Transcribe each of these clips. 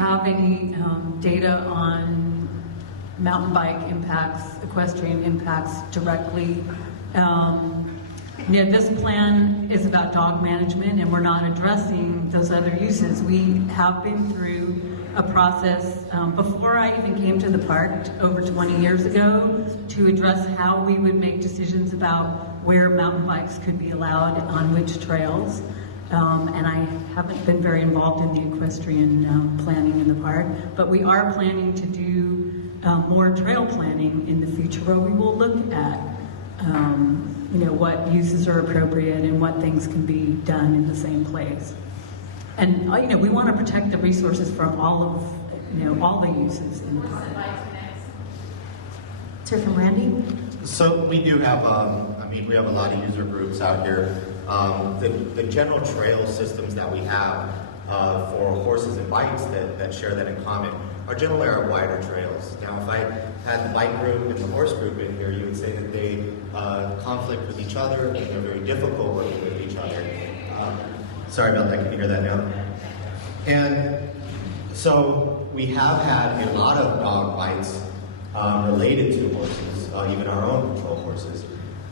have any data on mountain bike impacts, equestrian impacts directly. This plan is about dog management, and we're not addressing those other uses. We have been through a process before I even came to the park over 20 years ago to address how we would make decisions about where mountain bikes could be allowed on which trails. And I haven't been very involved in the equestrian planning in the park, but we are planning to do more trail planning in the future, where we will look at what uses are appropriate and what things can be done in the same place. And we want to protect the resources from all of all the uses in the park. Let's hear from Randy. So we do have, we have a lot of user groups out here. The general trail systems that we have for horses and bikes that share that in common are generally our wider trails. Now, if I had the bike group and the horse group in here, you would say that they conflict with each other and they're very difficult working with each other. Sorry about that, can you hear that now? And so we have had a lot of dog bites related to horses, even our own patrol horses.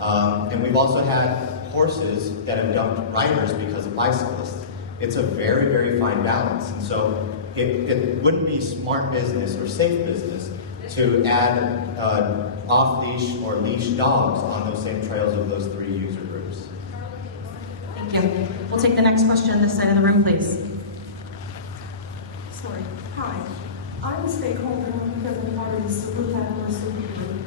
And we've also had horses that have dumped riders because of bicyclists. It's a very, very fine balance. And so it wouldn't be smart business or safe business to add off-leash or leash dogs on those same trails of those three user groups. Thank you. We'll take the next question on this side of the room, please. Sorry. Hi. I'm a stakeholder because I'm part of the super PAC or super group.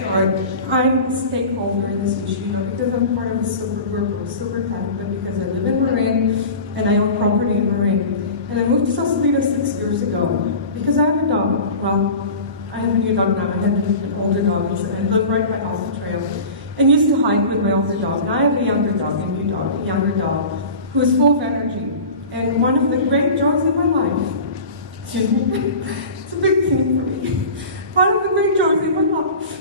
Sorry. I'm a stakeholder in this issue, not because I'm part of the super group or super PAC, but because I live in Marin and I own property in Marin. And I moved to Sausalito 6 years ago because I have a dog. Well, I have a new dog now. I had an older dog, and I live right by off the trail. And used to hike with my older dog. Now I have a younger dog, a younger dog, who is full of energy. And one of the great joys of my life, excuse me, it's a big thing for me. One of the great joys in my life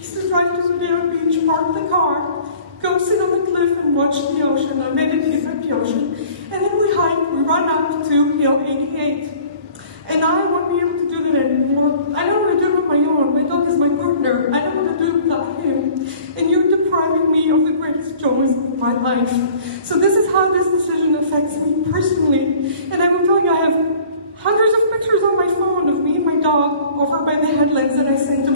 is to drive to Rodeo Beach, park the car, go sit on the cliff and watch the ocean. I meditate at the ocean. And then we hike, we run up to Hill 88. And I won't be able to do that anymore. I don't want to do it on my own. My dog is my partner. I don't want to do it without him. And you're depriving me of the greatest joys of my life. So this is how this decision affects me personally. And I will tell you, I have hundreds of pictures on my phone of me and my dog over by the headlands that I send to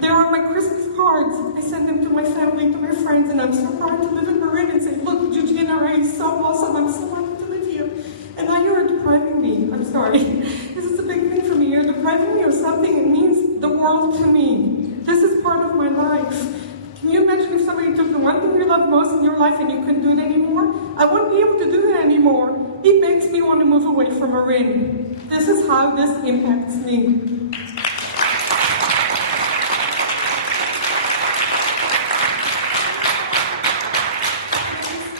they are my Christmas cards. I send them to my family, to my friends, and I'm so proud to live in Marin and say, look, GGNRA is so awesome. I'm so happy to live here. And now you're depriving me. I'm sorry. This is a big thing for me. You're depriving me of something that means the world to me. This is part of my life. Can you imagine if somebody took the one thing you love most in your life and you couldn't do it anymore? I wouldn't be able to do that anymore. It makes me want to move away from Marin. This is how this impacts me.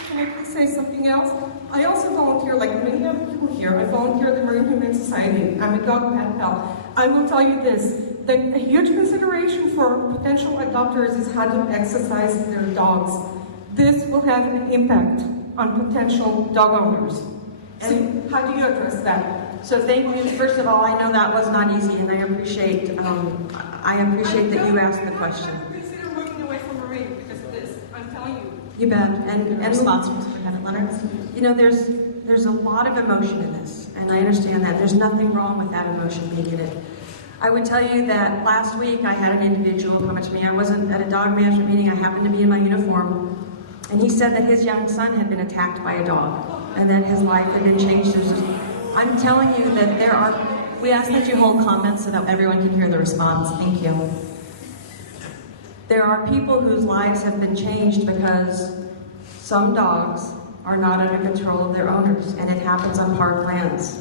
Can I please say something else? I also volunteer, like many other people here, I volunteer at the Marin Humane Society. I'm a dog pet pal. I will tell you this. A huge consideration for potential adopters is how to exercise their dogs. This will have an impact on potential dog owners. And how do you address that? So thank you. First of all, I know that was not easy, and I appreciate that you asked the question. I consider moving away from Marin because of this. I'm telling you. You bet. And response from Superintendent Leonard. There's a lot of emotion in this, and I understand that. There's nothing wrong with that emotion being in it. I would tell you that last week I had an individual come up to me. I wasn't at a dog management meeting. I happened to be in my uniform. And he said that his young son had been attacked by a dog and that his life had been changed. I'm telling you that we ask that you hold comments so that everyone can hear the response. Thank you. There are people whose lives have been changed because some dogs are not under control of their owners, and it happens on park lands.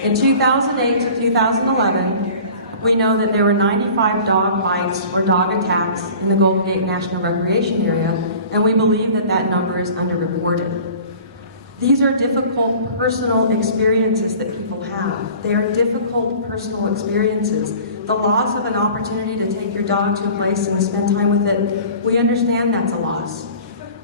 In 2008 to 2011, we know that there were 95 dog bites or dog attacks in the Golden Gate National Recreation Area, and we believe that that number is underreported. These are difficult personal experiences that people have. They are difficult personal experiences. The loss of an opportunity to take your dog to a place and spend time with it, we understand that's a loss.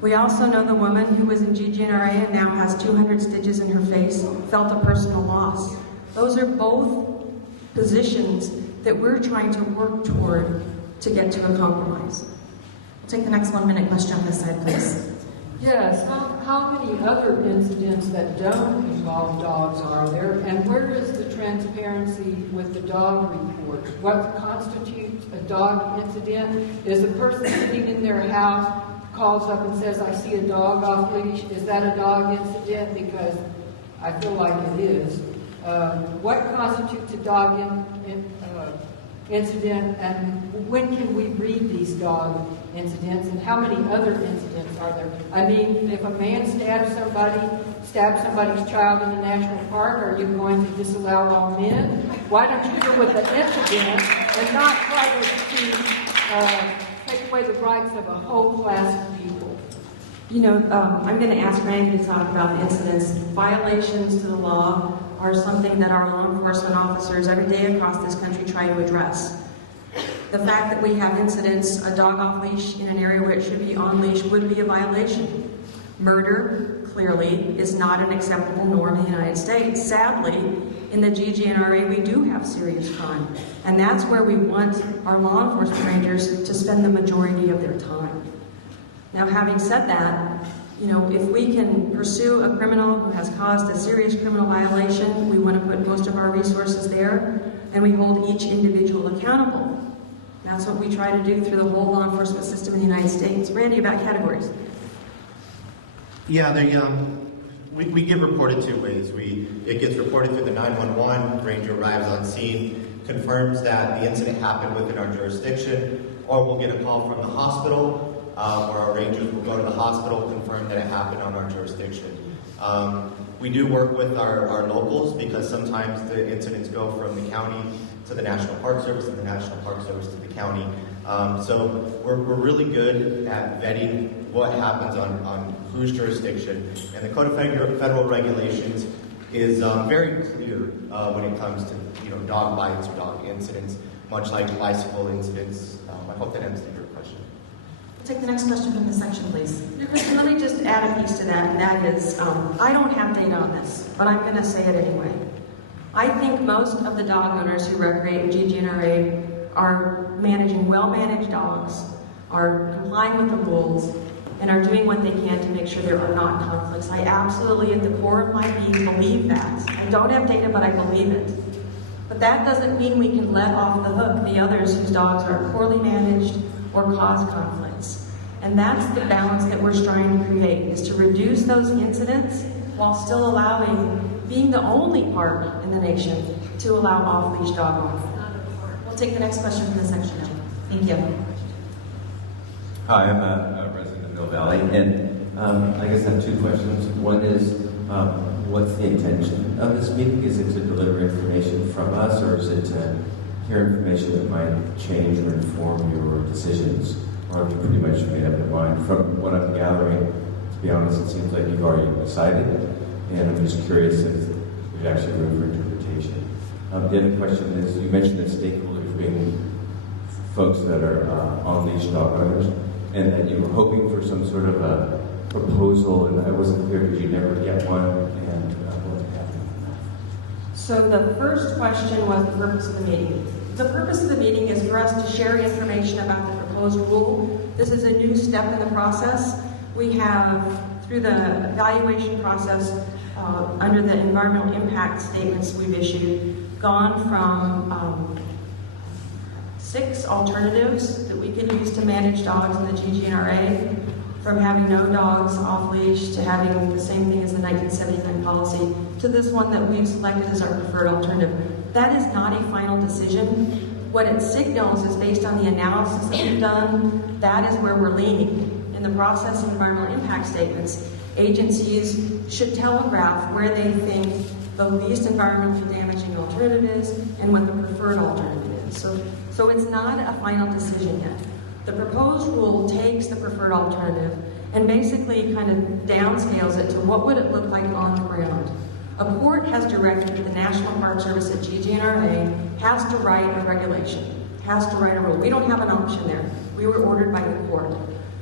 We also know the woman who was in GGNRA and now has 200 stitches in her face felt a personal loss. Those are both positions that we're trying to work toward to get to a compromise. We'll take the next 1-minute question on this side, please. Yes, how many other incidents that don't involve dogs are there? And where is the transparency with the dog report? What constitutes a dog incident? Is a person sitting in their house, calls up and says, I see a dog off leash, is that a dog incident? Because I feel like it is. What constitutes a dog incident, and when can we read these dog incidents, and how many other incidents are there? I mean, if a man stabs somebody's child in a national park, are you going to disallow all men? Why don't you deal with the incident and not try to take away the rights of a whole class of people? You know, I'm going to ask Randy to talk about incidents. Violations to the law are something that our law enforcement officers every day across this country try to address. The fact that we have incidents, a dog off leash in an area where it should be on leash would be a violation. Murder, clearly, is not an acceptable norm in the United States. Sadly, in the GGNRA, we do have serious crime. And that's where we want our law enforcement rangers to spend the majority of their time. Now, having said that, you know, if we can pursue a criminal who has caused a serious criminal violation, we want to put most of our resources there, and we hold each individual accountable. That's what we try to do through the whole law enforcement system in the United States. Randy, about categories. Yeah, we get reported two ways. It gets reported through the 911, ranger arrives on scene, confirms that the incident happened within our jurisdiction, or we'll get a call from the hospital, where our rangers will go to the hospital, confirm that it happened on our jurisdiction. We do work with our locals, because sometimes the incidents go from the county to the National Park Service and the National Park Service to the county. So we're really good at vetting what happens on whose jurisdiction. And the Code of Federal Regulations is very clear when it comes to dog bites or dog incidents, much like bicycle incidents. I hope that answers your question. We'll take the next question from this section, please. Let me just add a piece to that, and that is, I don't have data on this, but I'm going to say it anyway. I think most of the dog owners who recreate in GGNRA are managing well-managed dogs, are complying with the rules, and are doing what they can to make sure there are not conflicts. I absolutely, at the core of my being, believe that. I don't have data, but I believe it. But that doesn't mean we can let off the hook the others whose dogs are poorly managed or cause conflicts. And that's the balance that we're trying to create, is to reduce those incidents while still allowing, being the only park in the nation to allow off-leash dog walking. We'll take the next question from this section now. Thank you. Hi, I'm a resident of Mill Valley, and I guess I have two questions. One is, what's the intention of this meeting? Is it to deliver information from us, or is it to hear information that might change or inform your decisions? Or have you pretty much made up your mind? From what I'm gathering, to be honest, it seems like you've already decided, and I'm just curious if there's actually room for interpretation. The other question is, you mentioned that stakeholders being folks that are on-leash dog owners, and that you were hoping for some sort of a proposal, and I wasn't clear, did you never get one, and what happened from that? So the first question was the purpose of the meeting. The purpose of the meeting is for us to share information about the proposed rule. This is a new step in the process. We have, through the evaluation process, under the environmental impact statements we've issued, gone from 6 alternatives that we could use to manage dogs in the GGNRA, from having no dogs off leash to having the same thing as the 1979 policy, to this one that we've selected as our preferred alternative. That is not a final decision. What it signals is, based on the analysis that we've done, that is where we're leaning. In the process of environmental impact statements, agencies should telegraph where they think the least environmentally damaging alternative is and what the preferred alternative is. So it's not a final decision yet. The proposed rule takes the preferred alternative and basically kind of downscales it to what would it look like on the ground. A court has directed that the National Park Service at GGNRA has to write a regulation, has to write a rule. We don't have an option there. We were ordered by the court.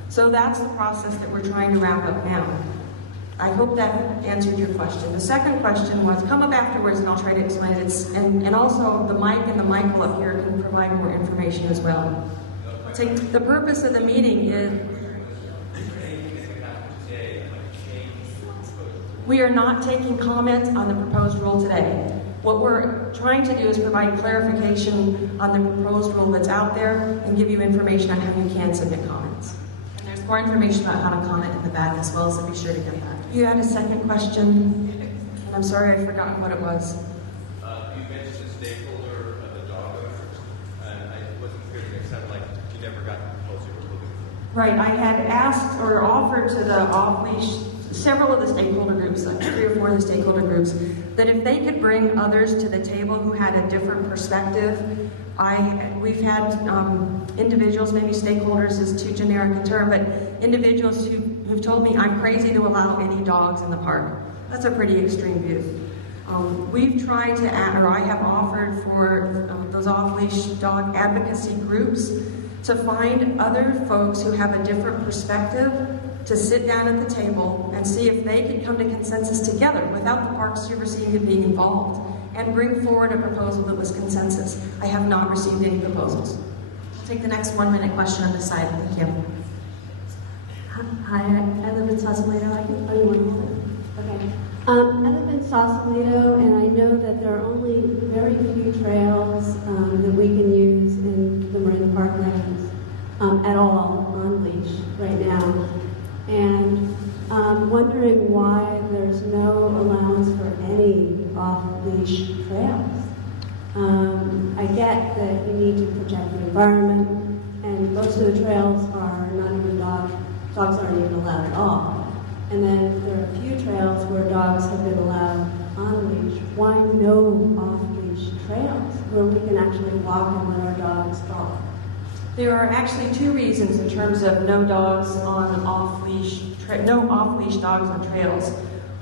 So that's the process that we're trying to wrap up now. I hope that answered your question. The second question was, come up afterwards and I'll try to explain it. And also the mic and the Michael up here can provide more information as well. The purpose of the meeting is, we are not taking comments on the proposed rule today. What we're trying to do is provide clarification on the proposed rule that's out there and give you information on how you can submit comments. And there's more information about how to comment in the back as well, so be sure to get that. You had a second question, and I'm sorry I forgot what it was. You mentioned the stakeholder of the dog owners, and I wasn't clear to me. It sounded like you never got the proposal you were looking for. Right, I had asked or offered to the off-leash, several of the stakeholder groups, like 3 or 4 of the stakeholder groups, that if they could bring others to the table who had a different perspective. We've had individuals, maybe stakeholders is too generic a term, but individuals who've told me I'm crazy to allow any dogs in the park. That's a pretty extreme view. We've tried to, or I have offered for those off-leash dog advocacy groups to find other folks who have a different perspective to sit down at the table and see if they can come to consensus together without the Park Service even being involved and bring forward a proposal that was consensus. I have not received any proposals. We'll take the next 1-minute question on this side. Thank you. Hi, I live in Sausalito. I can tell you one moment. Okay. I live in Sausalito, and I know that there are only very few trails that we can use in the Marine Parklands at all on leash right now. And wondering why there's no allowance for any off-leash trails. I get that you need to protect the environment, and most of the trails are not even dogs aren't even allowed at all. And then there are a few trails where dogs have been allowed on leash. Why no off-leash trails where we can actually walk and let our dogs go? There are actually 2 reasons in terms of no dogs on off-leash, no off-leash dogs on trails.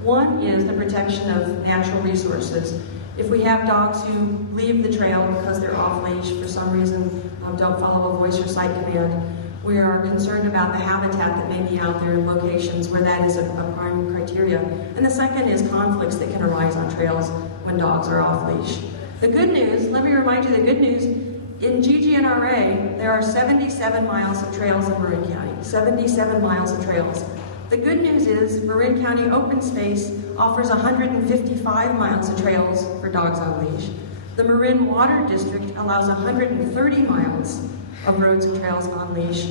One is the protection of natural resources. If we have dogs who leave the trail because they're off-leash for some reason, don't follow a voice or sight command, we are concerned about the habitat that may be out there in locations where that is a prime criteria. And the second is conflicts that can arise on trails when dogs are off-leash. The good news, let me remind you the good news, in GGNRA, there are 77 miles of trails in Marin County, 77 miles of trails. The good news is Marin County Open Space offers 155 miles of trails for dogs on leash. The Marin Water District allows 130 miles of roads and trails on leash.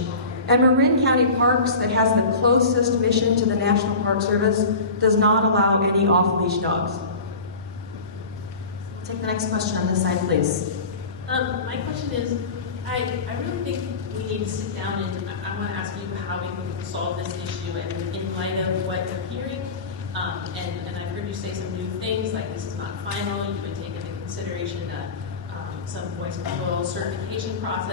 And Marin County Parks, that has the closest mission to the National Park Service, does not allow any off-leash dogs. Take the next question on this side, please. My question is, I really think we need to sit down and I want to ask you how we can solve this issue, and in light of what you're hearing, and I've heard you say some new things, like this is not final, you would take into consideration some voice control certification process.